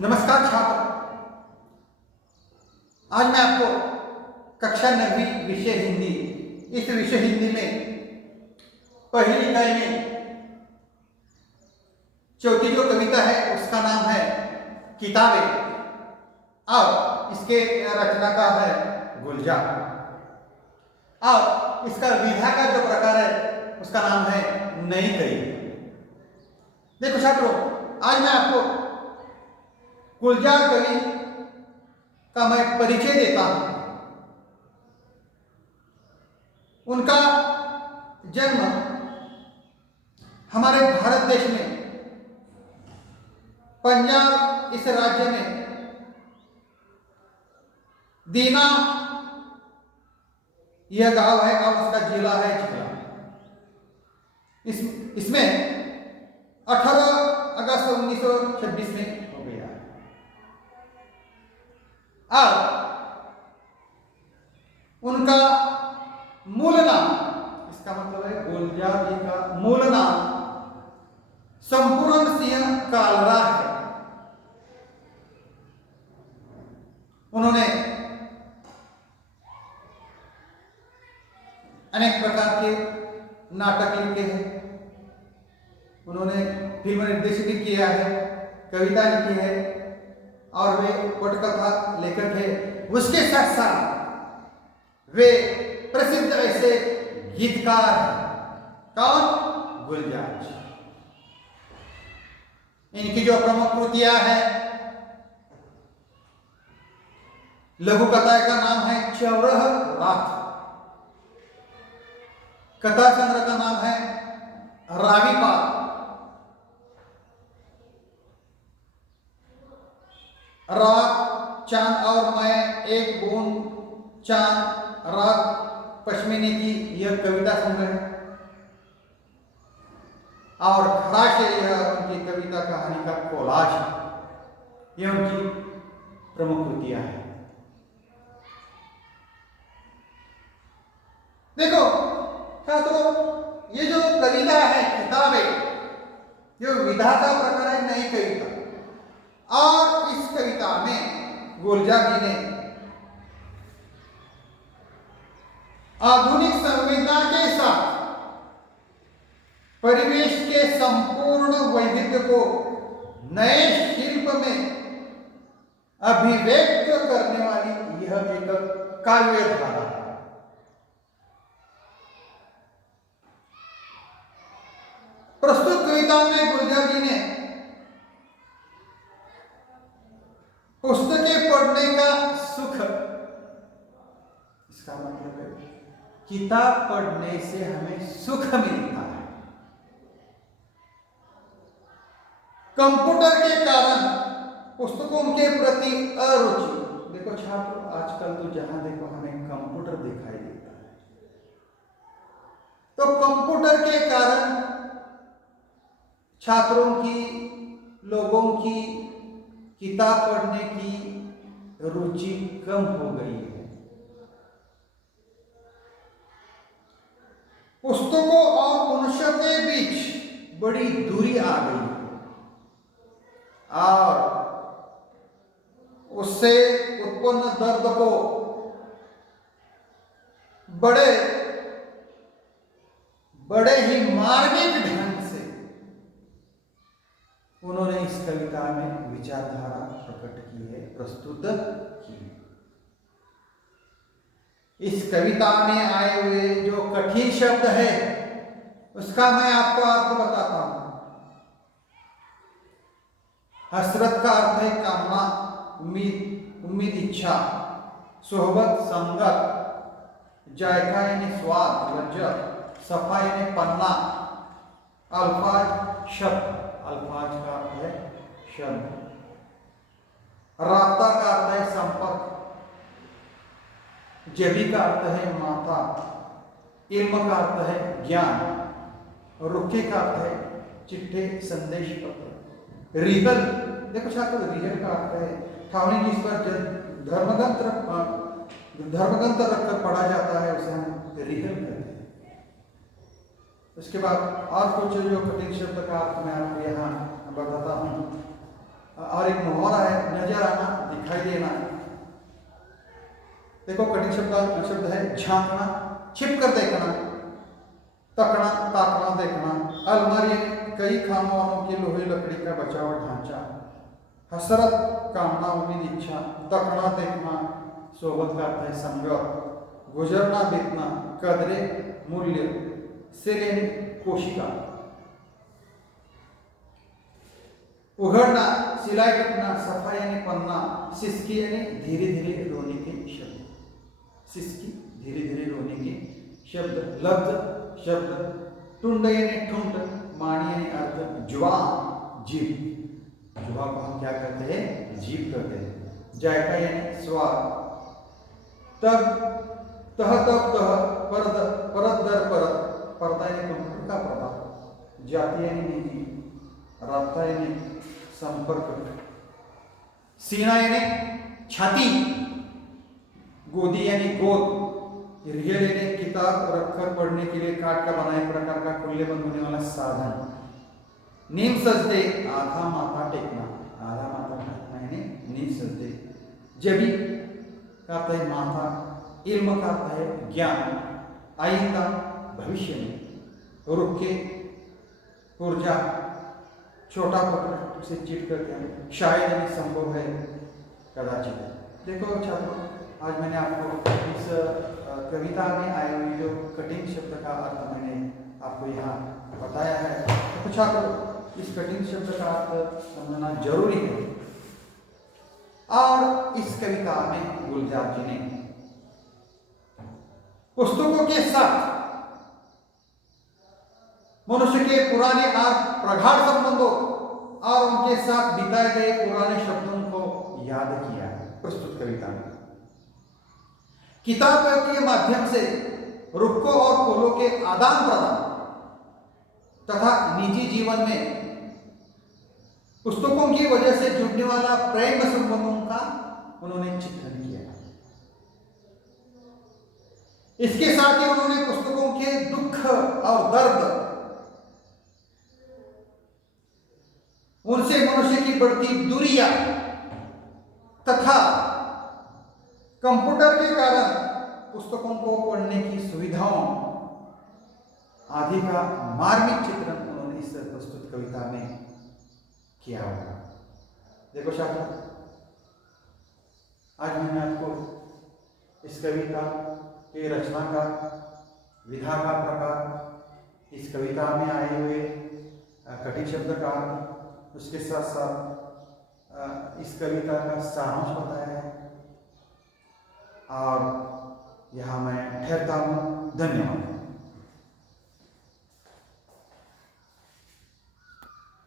नमस्कार छात्र। आज मैं आपको कक्षा 9वीं विषय हिंदी, इस विषय हिंदी में पहली इकाई में चौथी जो कविता है उसका नाम है किताबें और इसके रचनाकार है गुलजार और इसका विधा का जो प्रकार है उसका नाम है नई कई। देखो छात्रों, आज मैं आपको गुलजार कवि का मैं परिचय देता हूं। उनका जन्म हमारे भारत देश में पंजाब इस राज्य में दीना यह गांव है और उसका जिला है जिला। इसमें 18 अगस्त 1926 में हो गया। और उनका मूल नाम, इसका मतलब है गुलजार जी का मूल नाम संपूर्ण सिंह कालरा है। उन्होंने अनेक प्रकार के नाटक लिखे हैं, उन्होंने फिल्म निर्देशित भी किया है, कविता लिखी है और वे पटकथा लेखक है। उसके साथ साथ वे प्रसिद्ध ऐसे गीतकार हैं। कौन? गुलजार जी। इनकी जो प्रमुख कृतियां हैं, लघु कथा का नाम है चौरह रात, कथा संग्रह का नाम है रावीपाल, रात चांद और मैं, एक बूंद चांद, रात पश्मीने की, यह कविता संग्रह है। और खराश यह उनकी कविता कहानी का कोलाज है। यह उनकी प्रमुख कृतियां हैं। देखो छात्रों, ये जो कविता है किताबें, ये विधाता प्रकार है नई कविता। और इस कविता में गुलजार जी ने आधुनिक संवेदना के साथ परिवेश के संपूर्ण वैविध्य को नए शिल्प में अभिव्यक्त करने वाली यह एक काव्य धारा है। प्रस्तुत कविता में गुलजार जी ने पुस्तकें पढ़ने का सुख, इसका मतलब है किताब पढ़ने से हमें सुख मिलता है। कंप्यूटर के कारण पुस्तकों के प्रति अरुचि। देखो छात्र, आजकल तो जहां देखो हमें कंप्यूटर दिखाई देता है, तो कंप्यूटर के कारण छात्रों की, लोगों की किताब पढ़ने की रुचि कम हो गई है। पुस्तकों और मनुष्य के बीच बड़ी दूरी आ गई है और उससे उत्पन्न दर्द को बड़े ही मार्मिक ढंग से उन्होंने इस कविता में विचारधारा प्रकट की है, प्रस्तुत की है। इस कविता में आए हुए जो कठिन शब्द है उसका मैं आपको अर्थ बताता हूं। हसरत का अर्थ है कामना, उम्मीद, इच्छा। सोहबत संगत, जायका यानी स्वाद, लज्जत। सफा यानी पन्ना। अल्फाज शब्द, अल्फाज का अर्थ है शब्द। राब्ता का अर्थ है संपर्क। जबी का अर्थ है माता। इल्म का अर्थ है ज्ञान। रुखे का अर्थ है चिट्ठे, संदेश पत्र। रिहल, देखो छात्र, रिहल का अर्थ है ठावनी जिस पर धर्मग्रंथ रखकर पढ़ा जाता है उसे हम रिहल कहते हैं। उसके बाद और कुछ जो कठिन शब्द का अर्थ मैं आपको यहाँ बताता हूँ। और एक मुहावरा है, नजर आना, दिखाई देना। देखो कठिन शब्द है झांकना, छिप कर देखना, तकना, ताकना, देखना। अलमारी कई खानों वालों की लोहे लकड़ी का बचा हुआ ढांचा। हसरत कामना, उम्मीद, इच्छा। तकना, देखना, सोबत का अर्थ है संयोग। गुजरना, बीतना, कदरे, मूल्य। सिर यानी कोशिका। उघड़ना, सिलाई करना, सफाई यानी पन्ना। सिसकी यानी धीरे धीरे रोने के शब्द। सिसकी धीरे धीरे रोने के शब्द। लफ्ज शब्द। टुंड यानी ठुंड, माणी यानी अर्थ। जुआ जीभ, जुआ को हम क्या कहते हैं? जीभ कहते हैं। जायका यानी स्वाद। तब तह तब तह, परत परत दर परत, पर्दा यानी कंप्यूटर का पर्दा। जाति यानी निजी, राब्ता यानी संपर्क। सीना यानी छाती, गोदी यानी गोद। रियल यानी किताब रखकर पढ़ने के लिए काठ का बना एक प्रकार का खुले बंद होने वाला साधन। नीम सजदे, आधा माथा टेकना, आधा माथा टेकना यानी नीम सजदे। जबी का अर्थ है माथा, इल्म का अर्थ है ज्ञान, आइंदा भविष्य में। रुके, ऊर्जा, छोटा पत्र से चिट करते हैं। शायद यानी संभव है, कदाचित। देखो छात्रों, आज मैंने आपको इस कविता में आए हुए जो कठिन शब्द का अर्थ मैंने आपको यहाँ बताया है। तो छात्रों, इस कठिन शब्द का अर्थ समझना जरूरी है। और इस कविता में गुलजार जी ने पुस्तकों के साथ मनुष्य के पुराने और प्रगाढ़ संबंधों और उनके साथ बिताए गए पुराने शब्दों को याद किया प्रस्तुत कविता में। किताब के माध्यम से रुखों और फूलों के आदान प्रदान तथा निजी जीवन में पुस्तकों की वजह से जुड़ने वाला प्रेम संबंधों का उन्होंने चित्रण किया। इसके साथ ही उन्होंने पुस्तकों के दुख और दर्द, उनसे मनुष्य की बढ़ती दूरियां तथा कंप्यूटर के कारण पुस्तकों को पढ़ने की सुविधाओं आदि का मार्मिक चित्रण उन्होंने इस प्रस्तुत कविता में किया होगा। देखो छात्रों, आज मैंने आपको इस कविता के रचना का, विधा का प्रकार, इस कविता में आए हुए कठिन शब्द का, उसके साथ साथ इस कविता का सारांश बताया है। और यहाँ मैं ठहरता हूँ। धन्यवाद।